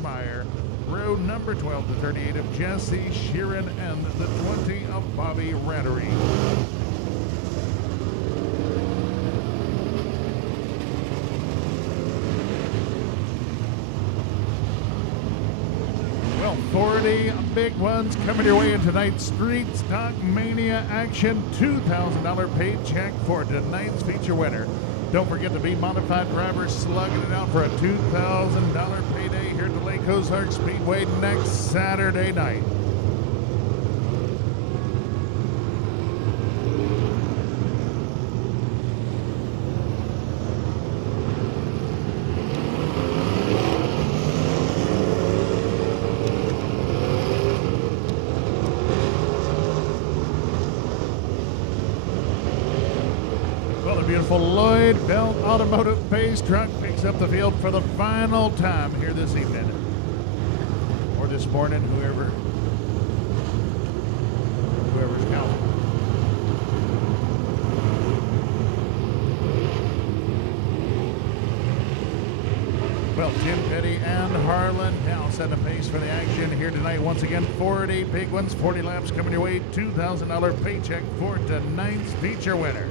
Schmeier, row number 12 to 38 of Jesse Sheeran, and the 20 of Bobby Rattery. Well, 40 big ones coming your way in tonight's Street Stock Mania action. $2,000 paycheck for tonight's feature winner. Don't forget to be modified drivers slugging it out for a $2,000 payday here at the Lake Ozark Speedway next Saturday night. Well, the beautiful Lloyd Belt Automotive Base truck picks up the field for the final time here this evening. Or this morning, whoever's counting. Well, Tim Petty and Harlan now set a pace for the action here tonight. Once again, 40 big ones, 40 laps coming your way, $2,000 paycheck for tonight's feature winner.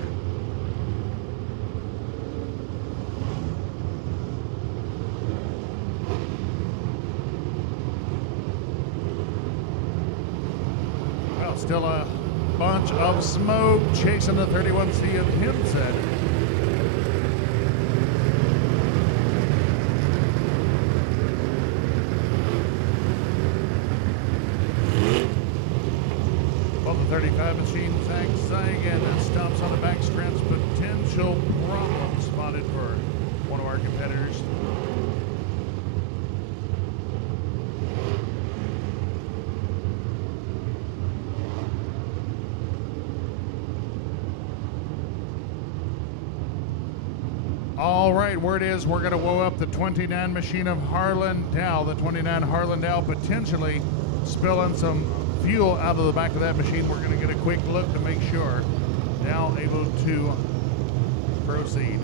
Still a bunch of smoke chasing the 31C of Hempstead. Well, the 35 machine Zach Zigan stops on the back stretch. Potential problem spotted for one of our competitors. All right, word is we're going to woe up the 29 machine of Harlan Dow. The 29 Harlan Dow potentially spilling some fuel out of the back of that machine. We're going to get a quick look to make sure Dow able to proceed.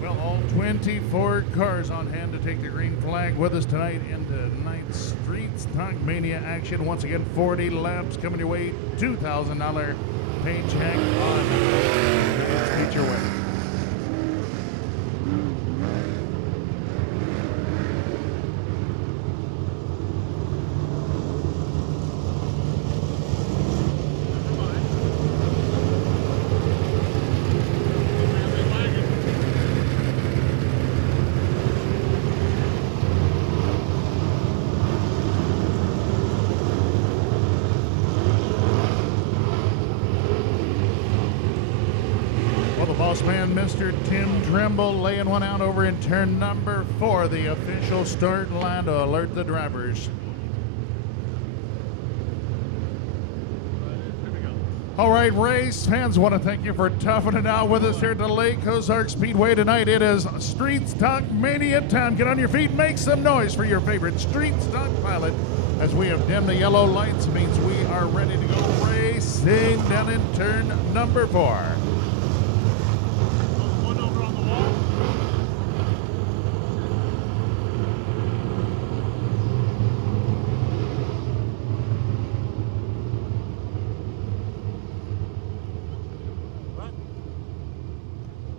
Well, all 24 cars on hand to take the green flag with us tonight in tonight's Street Stock Mania action. Once again, 40 laps coming your way, $2,000 paycheck on tonight's feature winner. Boss man, Mr. Tim Trimble, laying one out over in turn number 4, the official start line to alert the drivers. All right, race fans, want to thank you for toughing it out with us here at the Lake Ozark Speedway tonight. It is Street Stock Mania time. Get on your feet, make some noise for your favorite Street Stock pilot. As we have dimmed the yellow lights, means we are ready to go racing down in turn number 4.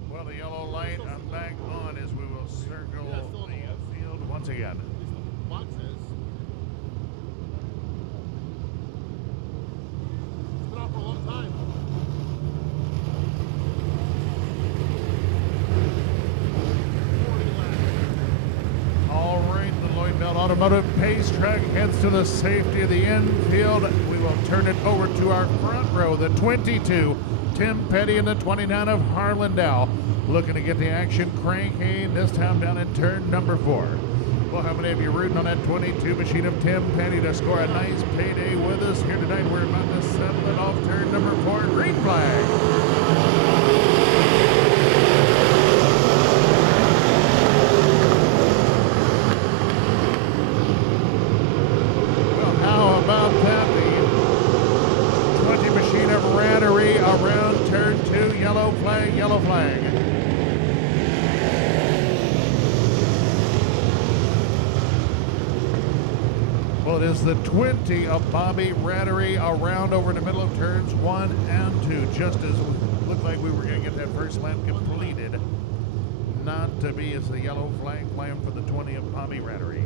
Well, the yellow light, I'm back on as we will circle the field once again. automotive pace track heads to the safety of the infield. We will turn it over to our front row, the 22, Tim Petty, and the 29 of Harlan-Dow. Looking to get the action cranking, this time down in turn number 4. Well, how many of you rooting on that 22 machine of Tim Petty to score a nice payday with us here tonight? We're about to settle it off turn number 4, green flag. Well, how about that? The 20 machine of Rattery around turn 2, yellow flag, yellow flag. Well, it is the 20 of Bobby Rattery around over in the middle of turns 1 and 2. Just as it looked like we were going to get that first lap completed. Not to be as the yellow flag flying for the 20 of Bobby Rattery.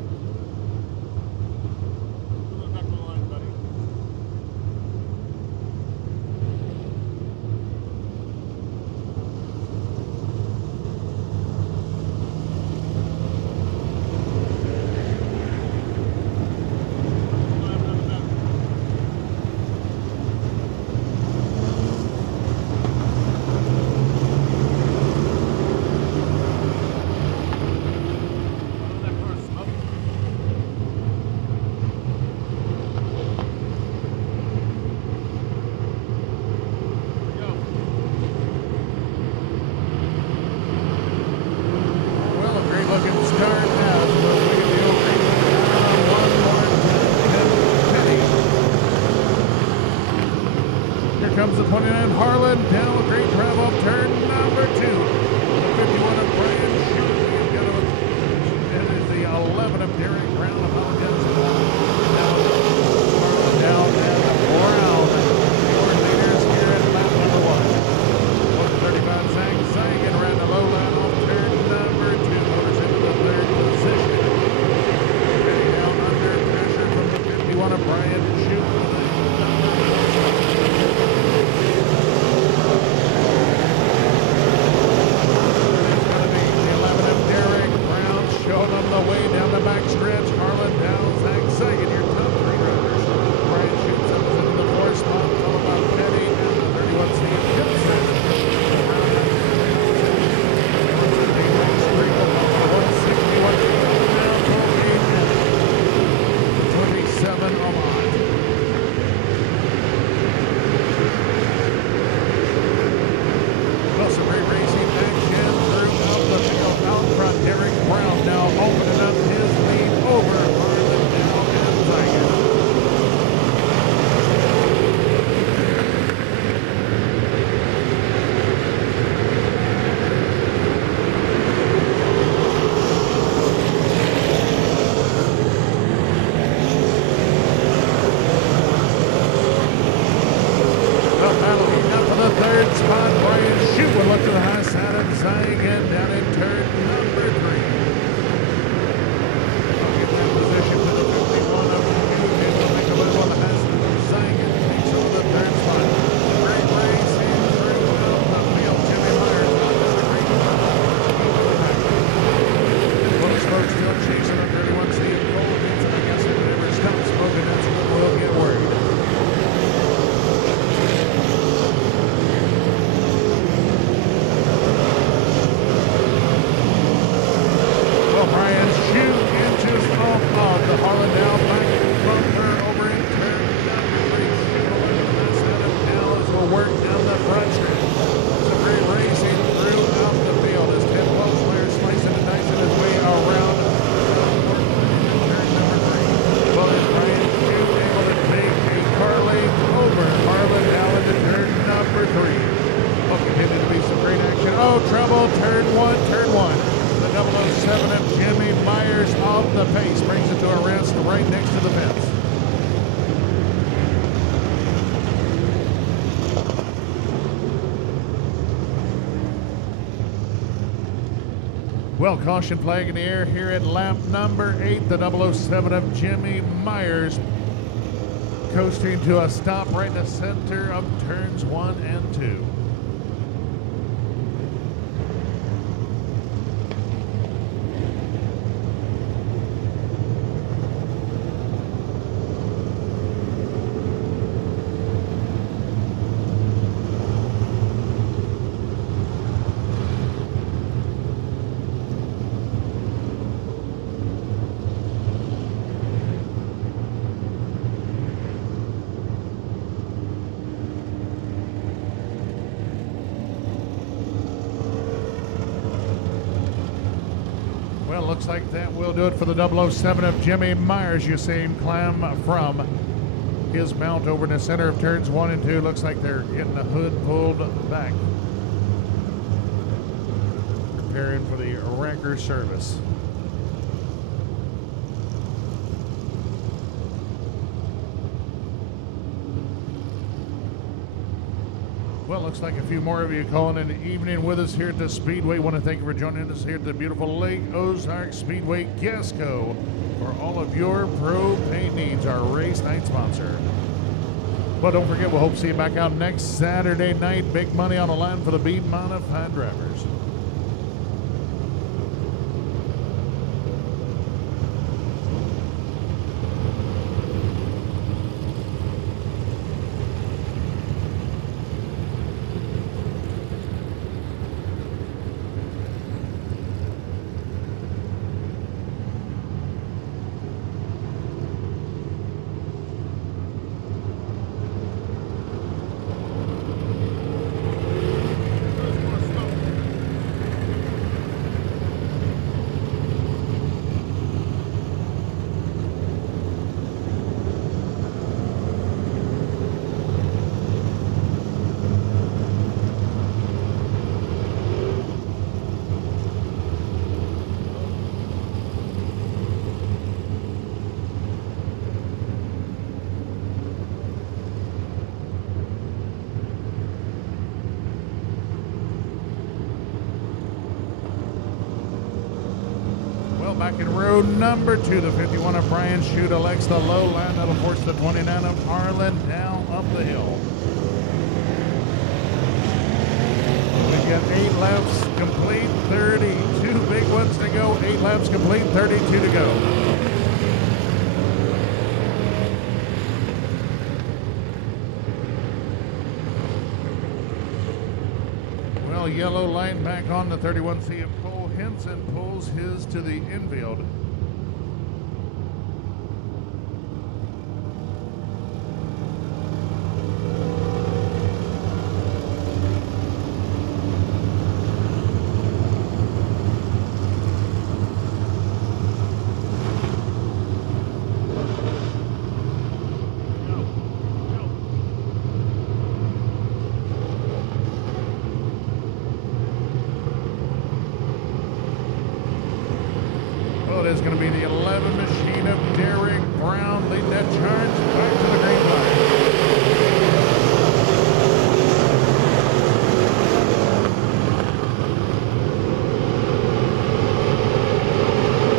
Comes the 29 Harlan-Dow, a great drive off turn number 2. The 51 of Brian Shootout. That is the 11 of Derek Brown. Apologize. Harlan-Dow and Brown, your leaders here at lap number 1. 35 Zach Sagan ran the low line off turn number 2. Motors into the 3rd position. Ready down under pressure from the 51 of Brian Shootout. The way down the backstretch, Harlan-Dow, Zach Sagan, your top 3 drivers. Brian Shoots up into the 4th spot, followed by Petty and the 31 Steve Gibson. Around 27 Omot. Well, some great racing action throughout the field. Out front, Derek Brown now opening up his lead over Harlan-Dow and Sagan. Well, battling up for the 3rd spot, Brian Shute will look to the high side of Sagan down in turn number 3. Position to the 51 of Newton. Make a move on the high side of Sagan. Takes over the 3rd spot. Great race in through the field. Jimmy Myers on the green flag. Close folks still chasing the 31 Steve Cole. I guess if it ever stops smoking, that's when we'll get worried. Brian Shute into the Harlan-Dow back bumper over in turn number 3. That's out of Dallas will work down the front stretch. Some great racing throughout the field as Tim Wells slicing and dicing his way around turn number 3. Well, is Brian Shute able to take a car lane over Harlan-Dow into turn number 3. Oh, continue to be some great action. Oh, trouble, turn 1. 007 of Jimmy Myers off the pace, brings it to a rest right next to the fence. Well, caution flag in the air here at lap number 8. The 007 of Jimmy Myers coasting to a stop right in the center of turns 1 and 2. looks like that will do it for the 007 of Jimmy Myers. You see him climb from his mount over in the center of turns 1 and 2. Looks like they're getting the hood pulled back, preparing for the wrecker service. Well, looks like a few more of you calling in the evening with us here at the Speedway. Want to thank you for joining us here at the beautiful Lake Ozark Speedway Gasco for all of your propane needs, our race night sponsor. Well, don't forget, we'll hope to see you back out next Saturday night. Big money on the line for the B Modified drivers. Back in row number 2, the 51 of Brian Shute elects the low line. That'll force the 29 of Harlan down up the hill. We've got 8 laps complete, 32 big ones to go. 8 laps complete, 32 to go. Well, yellow line back on the 31. See if Cole Henson pulls his to the infield. It's going to be the 11 machine of Derek Brown leading that charge back to the green line.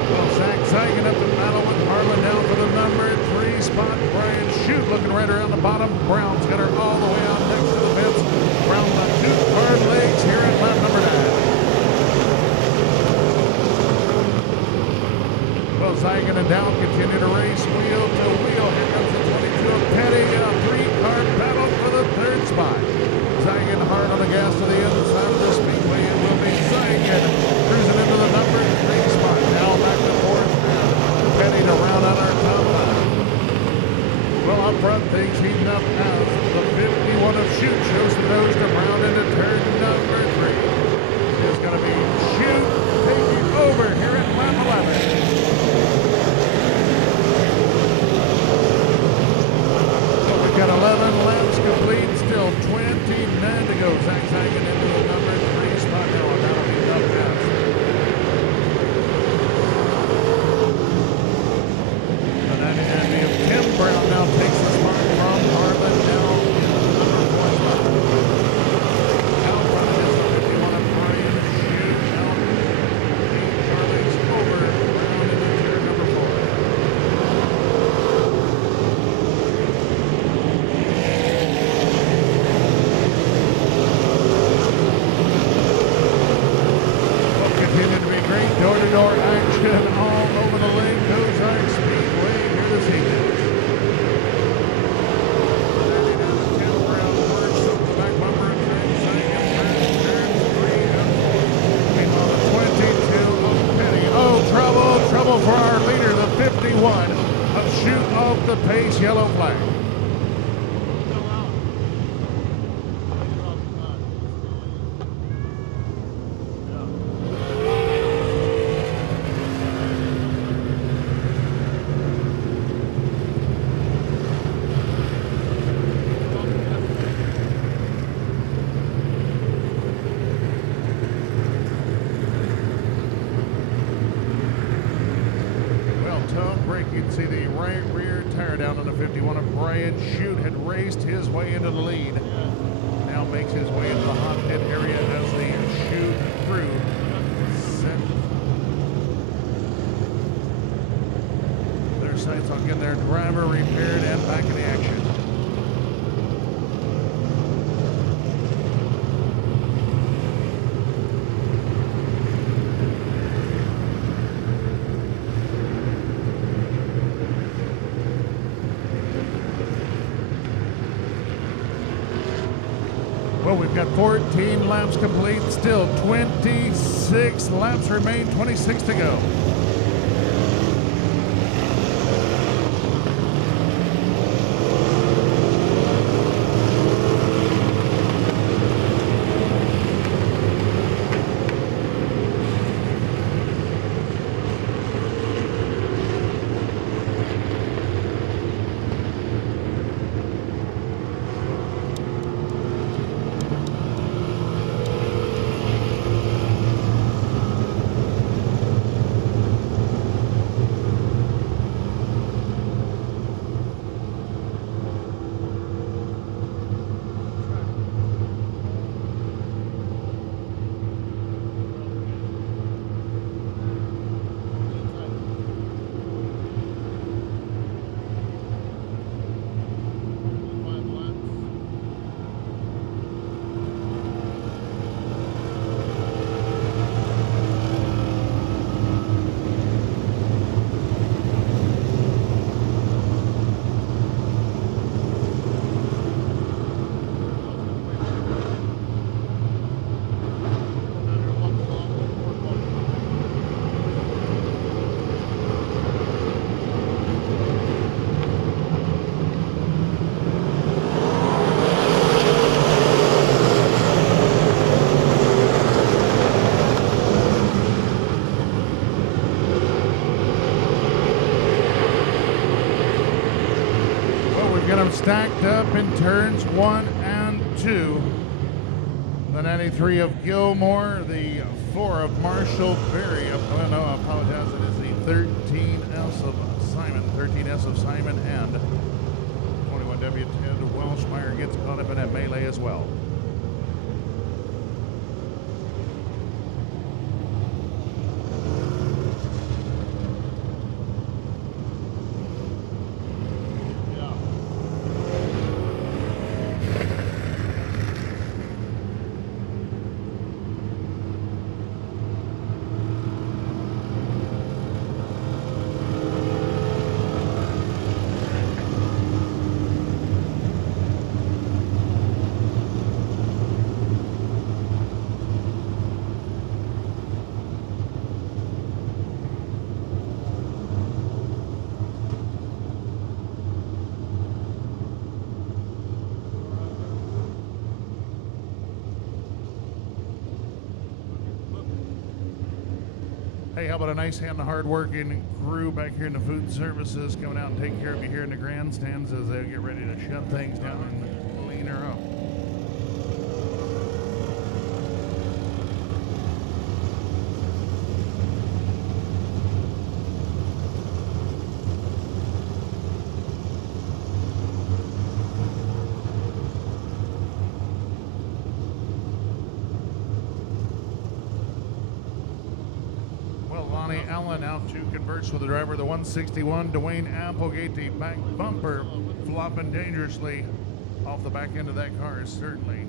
Well, Zach Zeigen up the battle with Harlan down for the number 3 spot. Brian Shute looking right around the bottom. Brown's got her all the way out next to the fence. Brown on 2 hard legs here at lap number 9. Zeigen and down, continue to race wheel to wheel. Here comes the 22 of Petty in a 3-car battle for the 3rd spot. Zeigen hard on the gas to the inside of the speedway. It will be Zeigen cruising into the number 3 spot. Now back to 4th now. Petty to round out our top 5. Well, up front, things heating up as the 51 of Shute shows the nose to Brown into turn number 3. It's going to be Shute taking over here at lap 11. Got 11 laps complete, still 29 to go. Zach Zeigen into the number 3 spot now, and that'll be up fast. And Tim Brown now takes the spot from Harlan down to the number 1 spot. Out front is the 51 of Brian Shute. Out 8 Charlie's over Brown into turn number 4. Door-to-door action all over the Lake Ozark Speedway here this evening. Tim Brown works up the back bumper and turns turns 3 and 4. Meanwhile, the 22 of Petty. Oh, trouble for our leader, the 51 of Shute off the pace, yellow flag. 51 of Brian Shute had raced his way into the lead. Now makes his way into the hot pit area as the Shute crew set their sights on getting their driver repaired and back in the action. Well, we've got 14 laps complete, still 26 laps remain, 26 to go. Get them stacked up in turns 1 and 2. The 93 of Gilmore, the 4 of Marshall Berry. Oh no, I apologize. It is the 13S of Simon. 13S of Simon and 21W Ted Welshmeyer gets caught up in that melee as well. Hey, how about a nice hand of hard-working crew back here in the food services coming out and taking care of you here in the grandstands as they get ready to shut things down and clean her up. Allen out to converse with the driver of the 161, Dwayne Applegate. The back bumper flopping dangerously off the back end of that car is certainly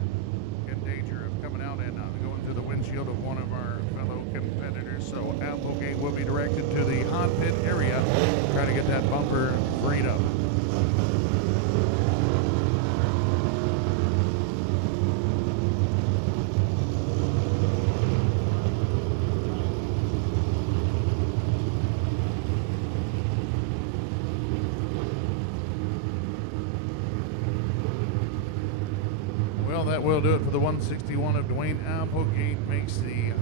in danger of coming out and going through the windshield of one of our fellow competitors. So Applegate will be directed to the hot pit area, trying to get that bumper freed up. Well, that will do it for the 161 of Dwayne Applegate. Makes the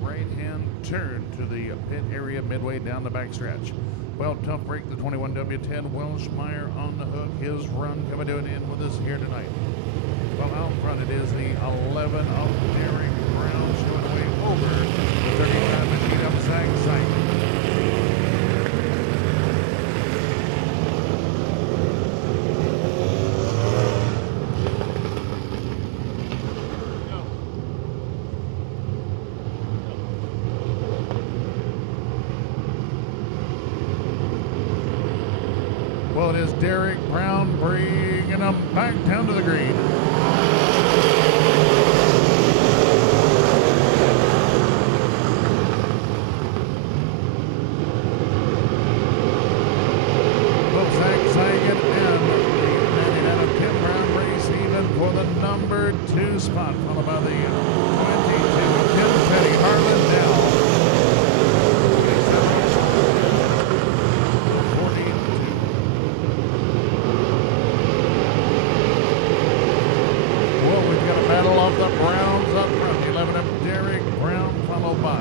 right-hand turn to the pit area midway down the backstretch. Well, tough break, the 21W Ted Welshmeyer on the hook. His run coming to an end with us here tonight. Well, out front it is the 11 of Derek Brown showing away over the 35 machine up Zach Simon. Well, it is Derek Brown bringing them back down to the green. Number 2 spot, followed by the 22 of Tim Petty, Harlan Dell. 42. Well, we've got a battle of the Browns up front. 11 of Derek Brown, followed by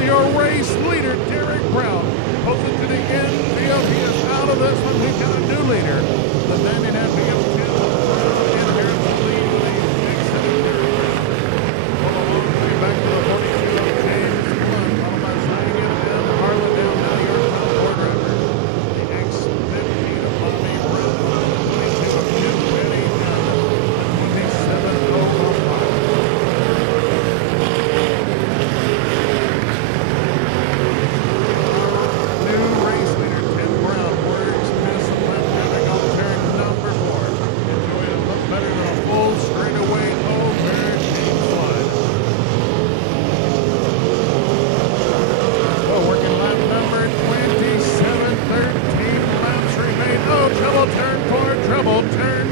your race leader, Derek Brown. Posted to the infield. He is out of this one. We've got a new leader. The man in that field, Tim Brown, in here to lead the next third. All the way back to the 42 of James Blunt. Followed by Zion and Harlan down now. Your top four driver. The X-15 of Bobby Brown. The 22 of Jim Petty. The 27 of O'Connor.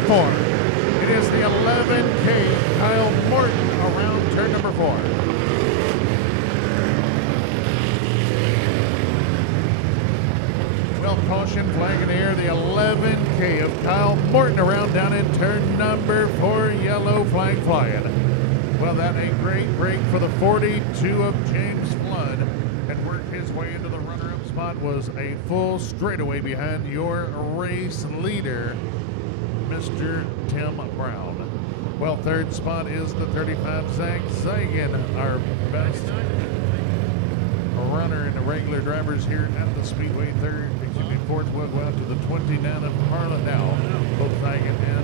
It is the 11K Kyle Morton around turn number 4. Well, caution flag in the air. The 11K of Kyle Morton around down in turn number 4. Yellow flag flying. Well, that a great break for the 42 of James Flood, and worked his way into the runner-up spot. Was a full straightaway behind your race leader, Mr. Tim Brown. Well, third spot is the 35 Zach Sagan, our best runner in the regular drivers here at the Speedway. Fourth will go out to the 29 of Harlan now. Both Sagan and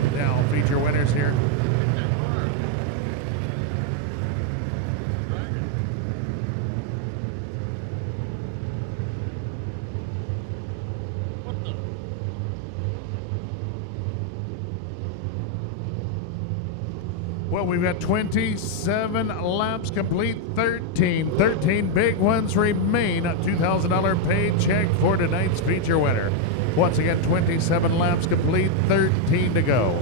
Well, we've got 27 laps complete, 13 big ones remain. A $2,000 paycheck for tonight's feature winner. Once again, 27 laps complete, 13 to go.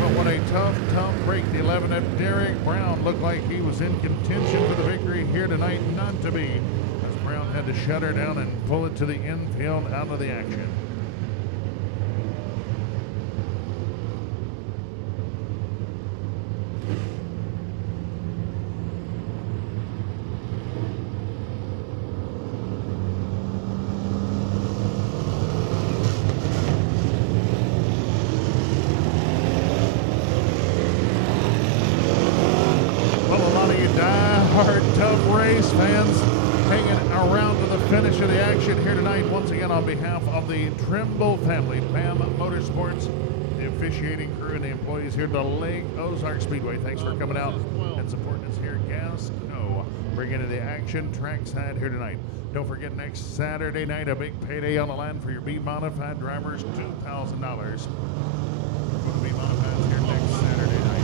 Well, what a tough break. The 11 of Derek Brown looked like he was in contention for the victory here tonight, not to be, as Brown had to shut her down and pull it to the infield out of the action. Tough race fans hanging around to the finish of the action here tonight. Once again, on behalf of the Trimble family, PAM Motorsports, the officiating crew, and the employees here at the Lake Ozark Speedway, thanks for coming out and supporting us here. Gas No, bringing in the action trackside here tonight. Don't forget, next Saturday night, a big payday on the line for your B-Modified drivers, $2,000 for the B-Modifieds here next Saturday night.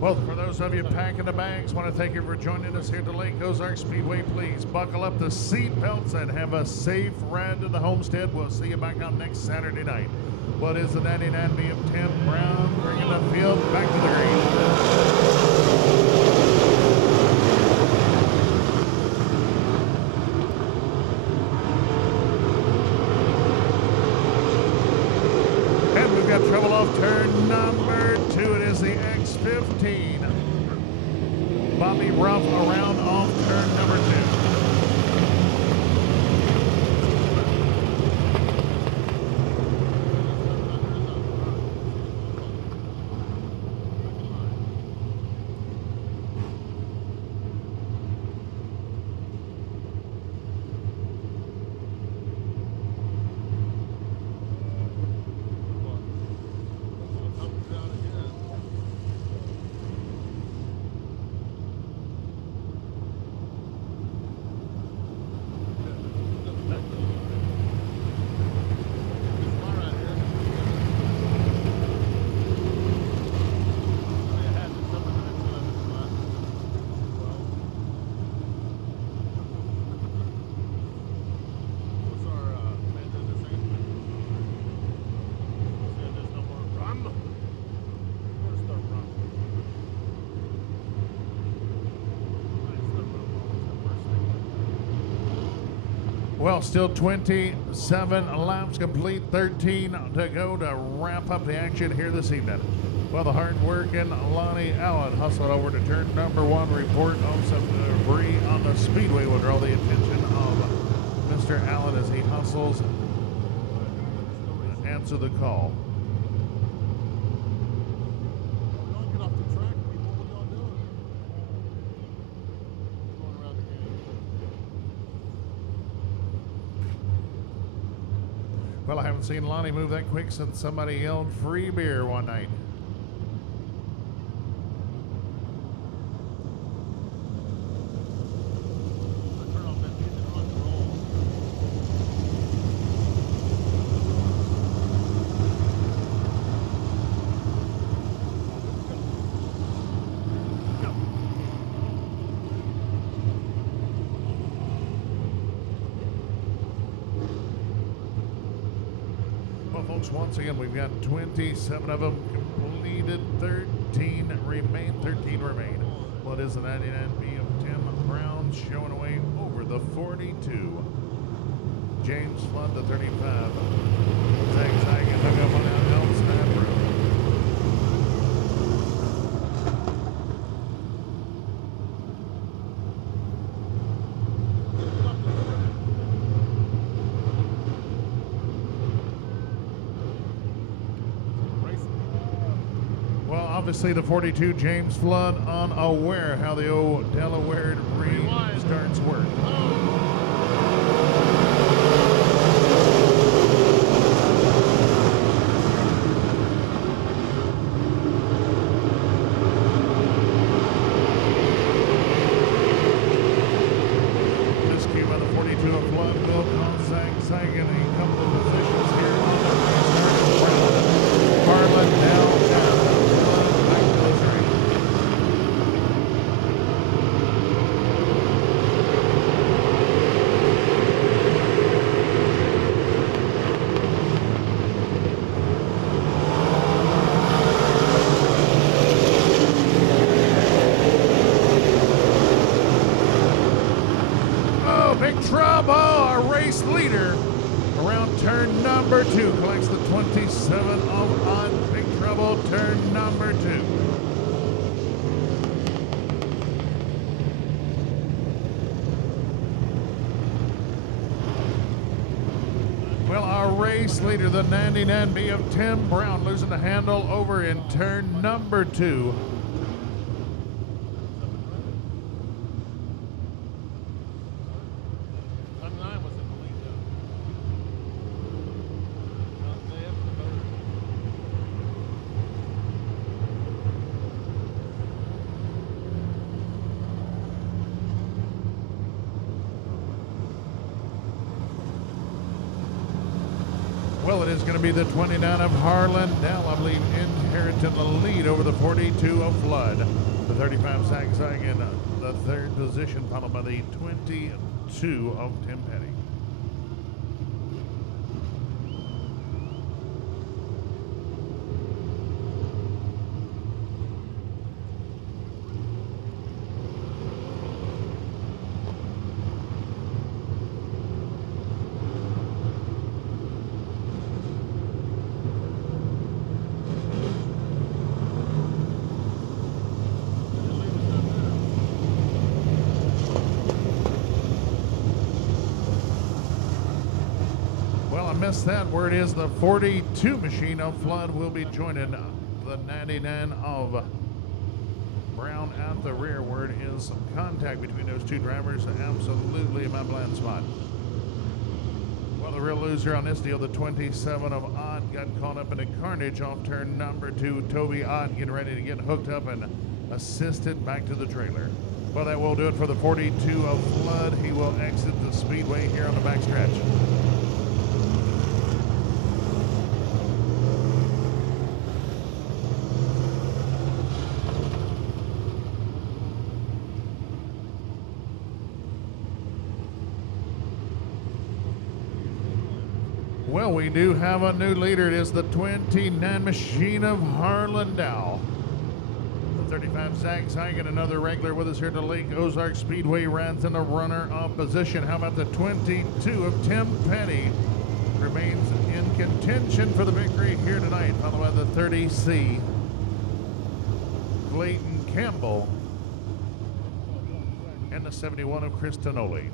Well, for those of you packing the bags, want to thank you for joining us here at the Lake Ozark Speedway. Please buckle up the seat belts and have a safe ride to the homestead. We'll see you back out next Saturday night. What is the 99 B of Tim Brown bringing the field back to the green? And we've got trouble off turn number 2. It is the X15. Bobby Ruff around off turn number 2. Well, still 27 laps complete, 13 to go to wrap up the action here this evening. Well, the hard-working Lonnie Allen hustled over to turn number 1. Report of some debris on the speedway will draw the attention of Mr. Allen as he hustles to answer the call. Well, I haven't seen Lonnie move that quick since somebody yelled free beer one night. Once again, we've got 27 of them completed, 13 remain. What is the 99 B of Tim Brown showing away over the 42. James Flood, the 35. Zigzagging, hook up on that outside road. Obviously, the 42 James Flood unaware how the old Delaware restarts work. race leader around turn number 2. Collects the 27 of odd. Big Trouble, turn number 2. Well, our race leader, the 99B of Tim Brown, losing the handle over in turn number 2. Well, it is going to be the 29 of Harlan Dell, I believe, inheriting the lead over the 42 of Flood. The 35 Zag in the 3rd position, followed by the 22 of Tim Petty. Missed that. Word is the 42 machine of Flood will be joining the 99 of Brown at the rear. Word is some contact between those two drivers. Absolutely in my blind spot. Well, the real loser on this deal, the 27 of Odd, got caught up in a carnage off turn number 2. Toby Odd getting ready to get hooked up and assisted back to the trailer. Well, that will do it for the 42 of Flood. He will exit the speedway here on the backstretch. Well, we do have a new leader. It is the 29 machine of Harlan Dow. The 35 Zag and another regular with us here at the Lake Ozark Speedway runs in the runner-up position. How about the 22 of Tim Petty? Remains in contention for the victory here tonight, followed by the 30C, Clayton Campbell, and the 71 of Chris Tonoli.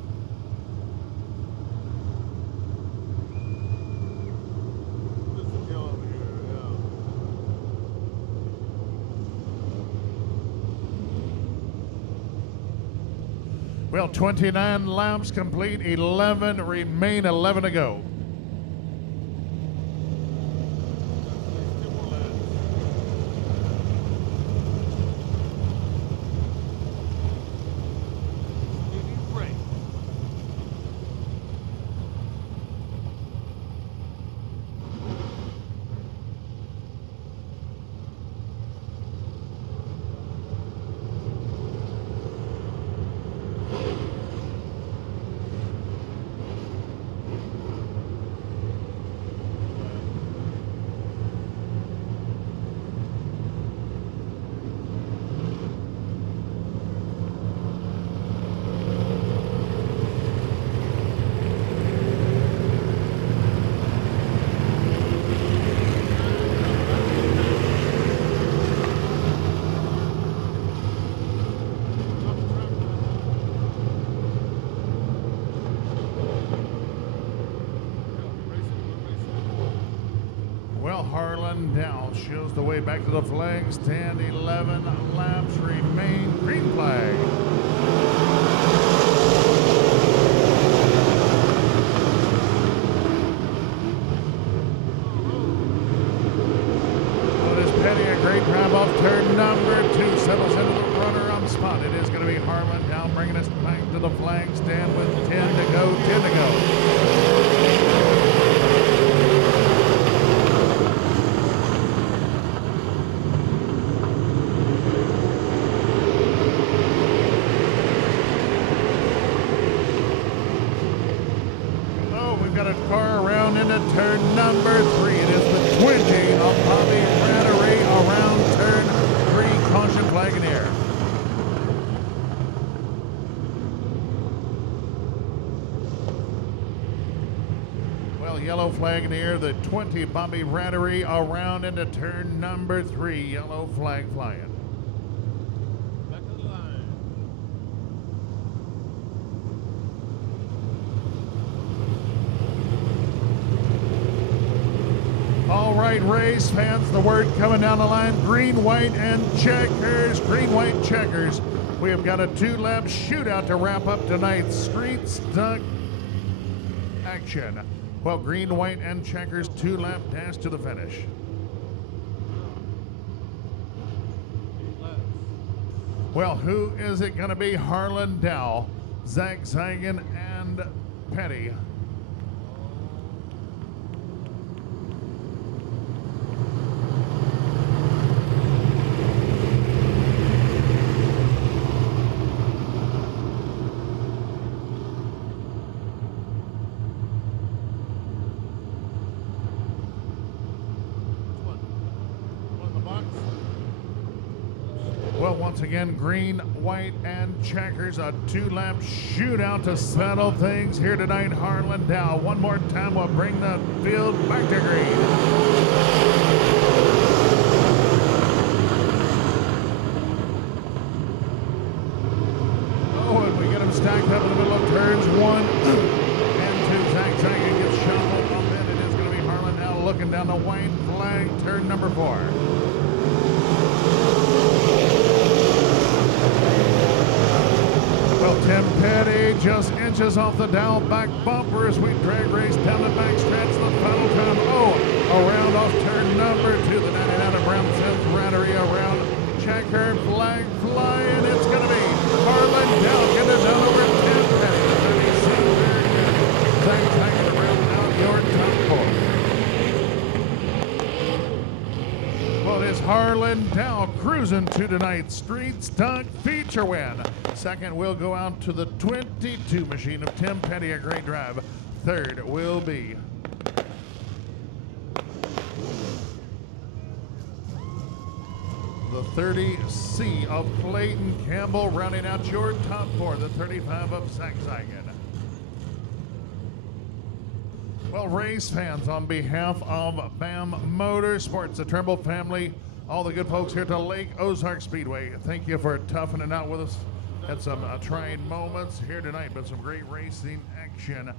Well, 29 laps complete, 11 remain, 11 to go. Harlan Dow shows the way back to the flag stand. 11 laps remain. Green flag. Well, it is Petty, a great drive off turn number 2. Settles into the runner-up spot. It is going to be Harlan Dow bringing us back to the flag stand with 10 to go. 10 to go. Turn number 3. It is the 20 of Bobby Rattery around turn 3. Caution flag in air. yellow flag in the air. The 20 Bobby Rattery around into turn number 3. Yellow flag flying. Back to the line. All right, race fans, the word coming down the line, green, white, and checkers. Green, white, checkers. We have got a 2-lap shootout to wrap up tonight's street stunt action. Well, green, white, and checkers, 2-lap dash to the finish. Well, who is it going to be? Harlan Dow, Zach Zagan, and Petty. Well, once again, green, white, and checkers, a 2-lap shootout to settle things here tonight. Harlan Dow, one more time, will bring the field back to green. Oh, and we get him stacked up in the middle of turns 1 and 2. Zach Zagan gets shuffled up in. It is going to be Harlan Dow looking down the white flag, turn number 4. Well, Tim Petty just inches off the Dow back bumper as we drag race down the back stretch. The final time, around off turn number 2. The 99 of Brown Sims Rattery around checker flag flying. It's going to be Harlan Dow getting it done over Tim Petty. Zach Zagan around now, your top 4. Well, it is Harlan Dow cruising to tonight's street stunt feature win. Second will go out to the 22 machine of Tim Petty, a great drive. Third will be the 30C of Clayton Campbell, rounding out your top 4, the 35 of Zach Zagan. Well, race fans, on behalf of BAM Motorsports, the Trimble family, all the good folks here at the Lake Ozark Speedway, thank you for toughing it out with us. Had some trying moments here tonight, but some great racing action,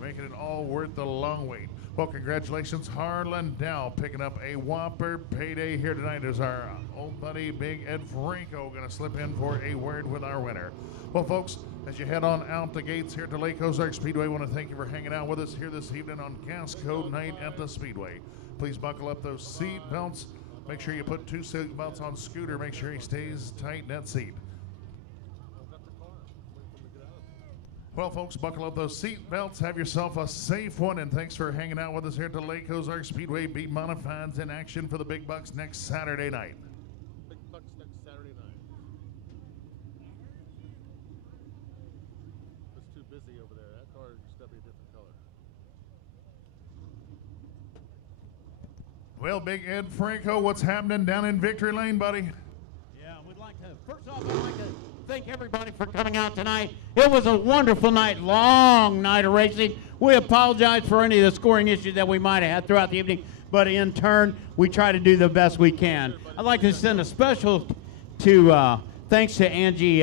making it all worth the long wait. Well, congratulations, Harlan Dow, picking up a whopper payday here tonight as our old buddy Big Ed Franco going to slip in for a word with our winner. Well, folks, as you head on out the gates here to Lake Ozark Speedway, I want to thank you for hanging out with us here this evening on Gas Code Night at the Speedway. Please buckle up those seat belts. Make sure you put 2 seat belts on Scooter. Make sure he stays tight in that seat. Well, folks, buckle up those seat belts. Have yourself a safe one, and thanks for hanging out with us here at the Lake Ozark Speedway. Be Modifieds in action for the big bucks next Saturday night. Big bucks next Saturday night. It's too busy over there. That car just got to be a different color. Well, Big Ed Franco, what's happening down in Victory Lane, buddy? Yeah, we'd like to, first off, I'd like to thank everybody for coming out tonight. It was a wonderful night, long night of racing. We apologize for any of the scoring issues that we might have had throughout the evening, but in turn, we try to do the best we can. I'd like to send a special thanks to Angie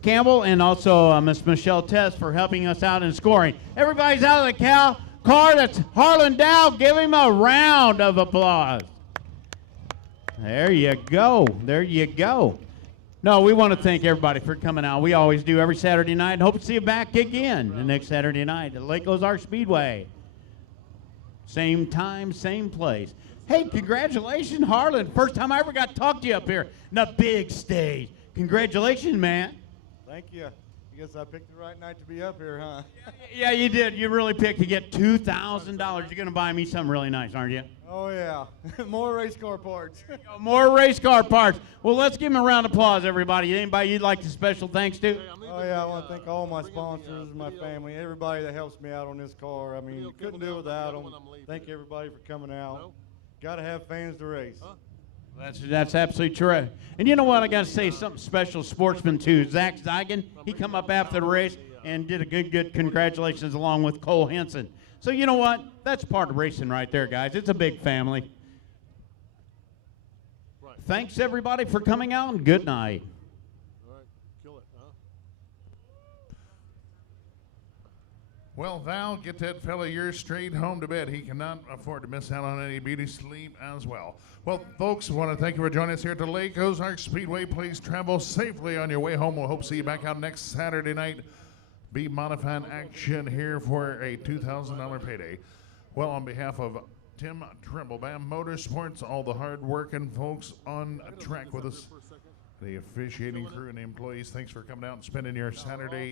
Campbell and also Miss Michelle Tess for helping us out in scoring. Everybody's out of the car. That's Harlan Dow. Give him a round of applause. There you go. There you go. No, we want to thank everybody for coming out. We always do every Saturday night, and hope to see you back again the next Saturday night at Lake Ozark Speedway. Same time, same place. Hey, congratulations, Harlan. First time I ever got to talk to you up here on the big stage. Congratulations, man. Thank you. I guess I picked the right night to be up here, huh? Yeah, you did. You really picked to get $2,000. You're going to buy me something really nice, aren't you? Oh, yeah. More race car parts. More race car parts. Well, let's give them a round of applause, everybody. Anybody you'd like to special thanks to? Oh, yeah. I want to thank all my sponsors, my family, everybody that helps me out on this car. I mean, couldn't do it without them. Thank everybody for coming out. Got to have fans to race. That's absolutely true. And you know what? I got to say something special, sportsman too. Zach Zagan, he come up after the race. and did a good congratulations along with Cole Henson. So you know what? That's part of racing right there, guys. It's a big family. Right. Thanks, everybody, for coming out, and good night. All right. Kill it, huh? Well, Val, get that fella yours straight home to bed. He cannot afford to miss out on any beauty sleep as well. Well, folks, I want to thank you for joining us here at the Lake Ozark Speedway. Please travel safely on your way home. We'll hope to see you back out next Saturday night. Be modifying action here for a $2,000 payday. Well, on behalf of Tim Trimble, BAM Motorsports, all the hard-working folks on track with us, the officiating crew and the employees, thanks for coming out and spending your Saturday